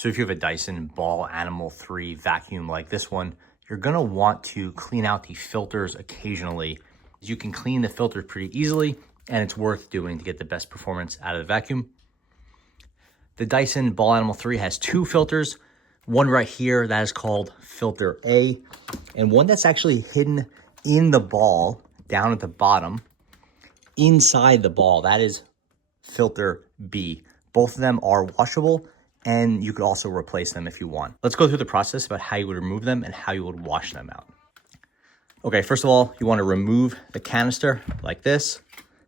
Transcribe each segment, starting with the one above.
So if you have a Dyson Ball Animal 3 vacuum like this one, you're gonna want to clean out the filters occasionally. You can clean the filters pretty easily, and it's worth doing to get the best performance out of the vacuum. The Dyson Ball Animal 3 has two filters, one right here that is called filter A, and one that's actually hidden in the ball down at the bottom, inside the ball, that is filter B. Both of them are washable, and you could also replace them if you want. Let's go through the process about how you would remove them and how you would wash them out. Okay, first of all, you want to remove the canister like this,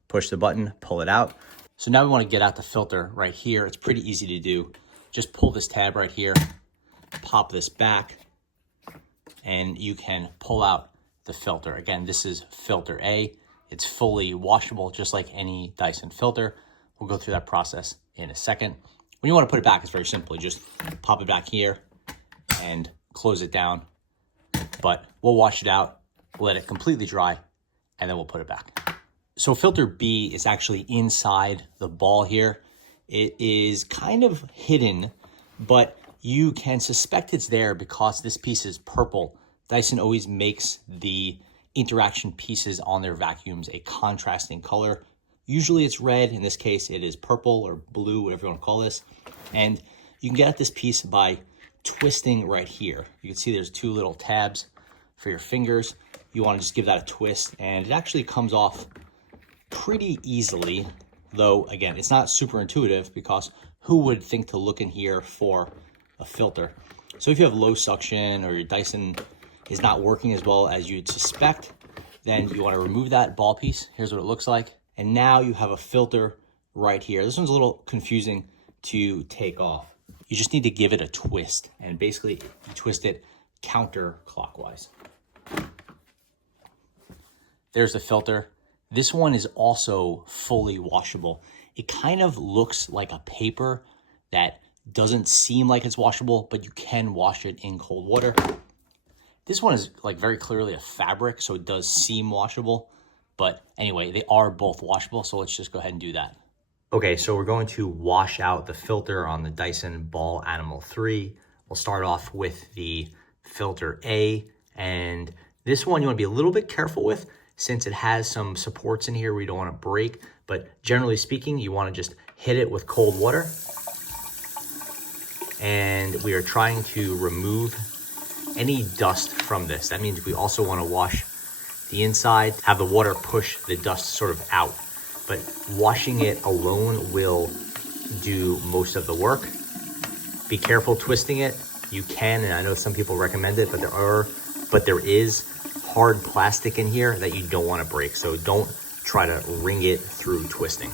push the button, pull it out. So now we want to get out the filter right here. It's pretty easy to do. Just pull this tab right here, pop this back, and you can pull out the filter. Again, this is filter A. It's fully washable, just like any Dyson filter. We'll go through that process in a second. When you want to put it back, it's very simple. You just pop it back here and close it down. But we'll wash it out, let it completely dry, and then we'll put it back. So filter B is actually inside the ball here. It is kind of hidden, but you can suspect it's there because this piece is purple. Dyson always makes the interaction pieces on their vacuums a contrasting color. Usually it's red. In this case, it is purple or blue, whatever you want to call this. And you can get at this piece by twisting right here. You can see there's two little tabs for your fingers. You want to just give that a twist, and it actually comes off pretty easily, though, again, it's not super intuitive because who would think to look in here for a filter? So if you have low suction or your Dyson is not working as well as you'd suspect, then you want to remove that ball piece. Here's what it looks like. And now you have a filter right here. This one's a little confusing to take off. You just need to give it a twist, and basically you twist it counterclockwise. There's the filter. This one is also fully washable. It kind of looks like a paper that doesn't seem like it's washable, but you can wash it in cold water. This one is like very clearly a fabric, so it does seem washable. But anyway, they are both washable, so let's just go ahead and do that. Okay, so we're going to wash out the filter on the Dyson Ball Animal 3. We'll start off with the filter A, and this one you want to be a little bit careful with since it has some supports in here we don't want to break, but generally speaking, you want to just hit it with cold water. And we are trying to remove any dust from this. That means we also want to wash the inside, have the water push the dust sort of out. But washing it alone will do most of the work. Be careful twisting it. You can, and I know some people recommend it, but there is hard plastic in here that you don't want to break. So don't try to wring it through twisting.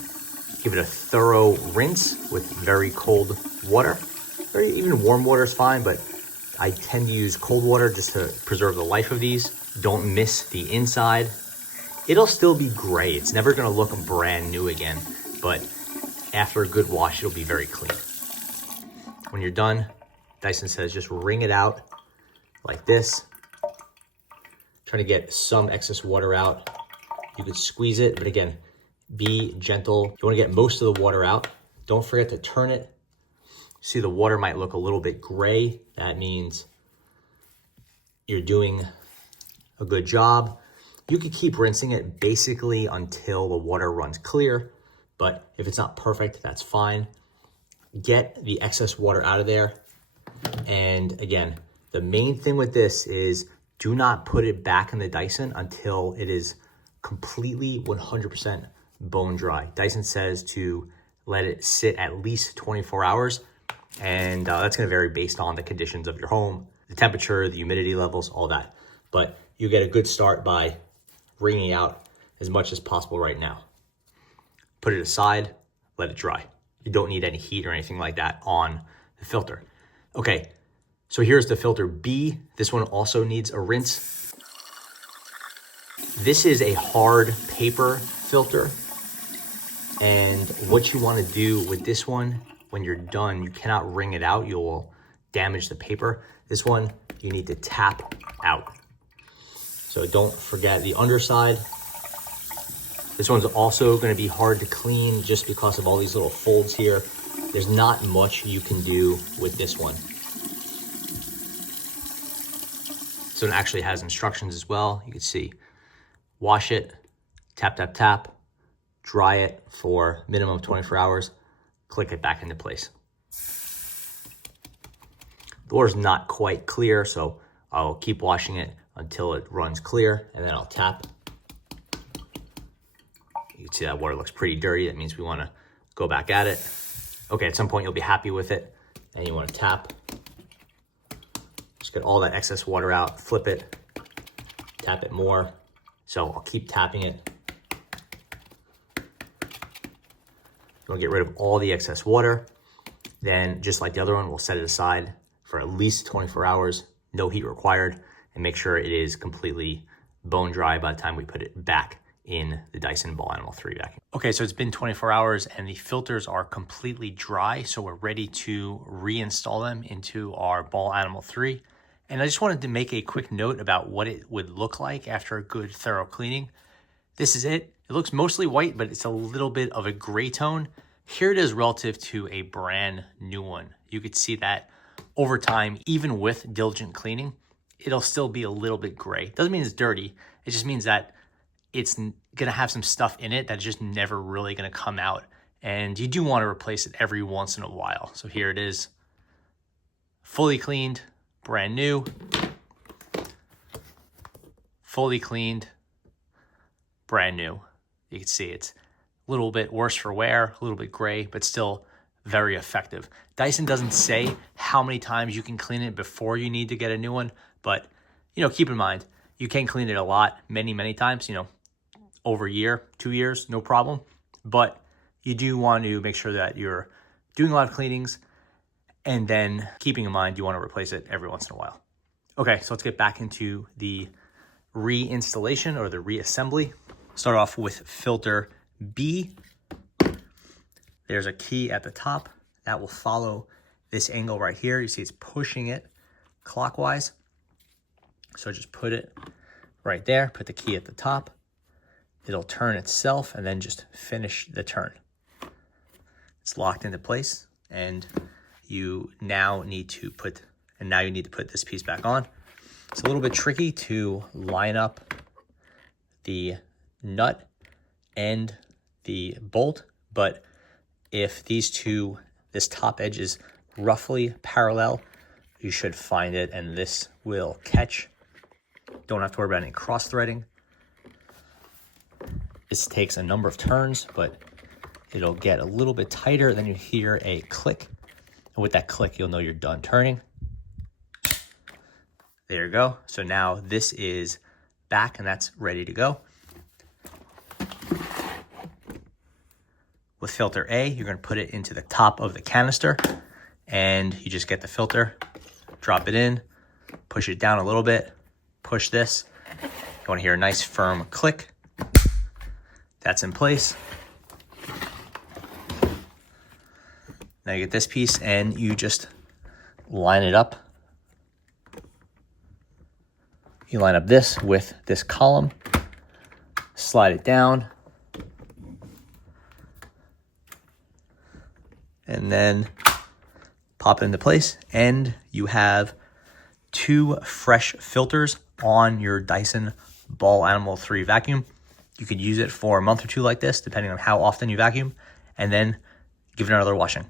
Give it a thorough rinse with very cold water. Or even warm water is fine, but I tend to use cold water just to preserve the life of these. Don't miss the inside. It'll still be gray. It's never gonna look brand new again, but after a good wash, it'll be very clean. When you're done, Dyson says just wring it out like this. Trying to get some excess water out. You could squeeze it, but again, be gentle. You wanna get most of the water out. Don't forget to turn it. See, the water might look a little bit gray. That means you're doing a good job. You could keep rinsing it basically until the water runs clear, but if it's not perfect, that's fine. Get the excess water out of there. And again, the main thing with this is do not put it back in the Dyson until it is completely 100% bone dry. Dyson says to let it sit at least 24 hours. And that's going to vary based on the conditions of your home, the temperature, the humidity levels, all that. But you get a good start by wringing out as much as possible right now. Put it aside, let it dry. You don't need any heat or anything like that on the filter. Okay, so here's the filter B. This one also needs a rinse. This is a hard paper filter. And what you want to do with this one, when you're done, you cannot wring it out. You'll damage the paper. This one, you need to tap out. So don't forget the underside. This one's also going to be hard to clean just because of all these little folds here. There's not much you can do with this one. So it actually has instructions as well. You can see, wash it, tap, tap, tap, dry it for minimum of 24 hours, click it back into place. The water's not quite clear, so I'll keep washing it until it runs clear, and then I'll tap. You can see that water looks pretty dirty. That means we wanna go back at it. Okay, at some point you'll be happy with it, and you wanna tap. Just get all that excess water out, flip it, tap it more. So I'll keep tapping it. You wanna get rid of all the excess water. Then, just like the other one, we'll set it aside for at least 24 hours, no heat required, and make sure it is completely bone dry by the time we put it back in the Dyson Ball Animal 3 vacuum. Okay, so it's been 24 hours and the filters are completely dry, so we're ready to reinstall them into our Ball Animal 3. And I just wanted to make a quick note about what it would look like after a good thorough cleaning. This is it. It looks mostly white, but it's a little bit of a gray tone. Here it is relative to a brand new one. You could see that over time, even with diligent cleaning, it'll still be a little bit gray. Doesn't mean it's dirty. It just means that it's gonna have some stuff in it that's just never really gonna come out. And you do wanna replace it every once in a while. So here it is, fully cleaned, brand new, fully cleaned, brand new. You can see it's a little bit worse for wear, a little bit gray, but still very effective. Dyson doesn't say how many times you can clean it before you need to get a new one, but keep in mind, you can clean it a lot, many, many times, over a year, 2 years, no problem. But you do want to make sure that you're doing a lot of cleanings, and then keeping in mind, you want to replace it every once in a while. Okay, so let's get back into the reinstallation or the reassembly. Start off with filter B. There's a key at the top that will follow this angle right here. You see it's pushing it clockwise. So just put it right there, put the key at the top. It'll turn itself and then just finish the turn. It's locked into place, and you now need to put this piece back on. It's a little bit tricky to line up the nut and the bolt, but if this top edge is roughly parallel, you should find it and this will catch. Don't have to worry about any cross threading. This takes a number of turns, but it'll get a little bit tighter. Then you hear a click. And with that click, you'll know you're done turning. There you go. So now this is back and that's ready to go. With filter A, you're going to put it into the top of the canister, and you just get the filter, drop it in, push it down a little bit, push this. You want to hear a nice firm click. That's in place. Now you get this piece and you just line it up. You line up this with this column, slide it down, and then pop it into place, and you have 2 fresh filters on your Dyson Ball Animal 3 vacuum. You could use it for a month or 2 like this, depending on how often you vacuum, and then give it another washing.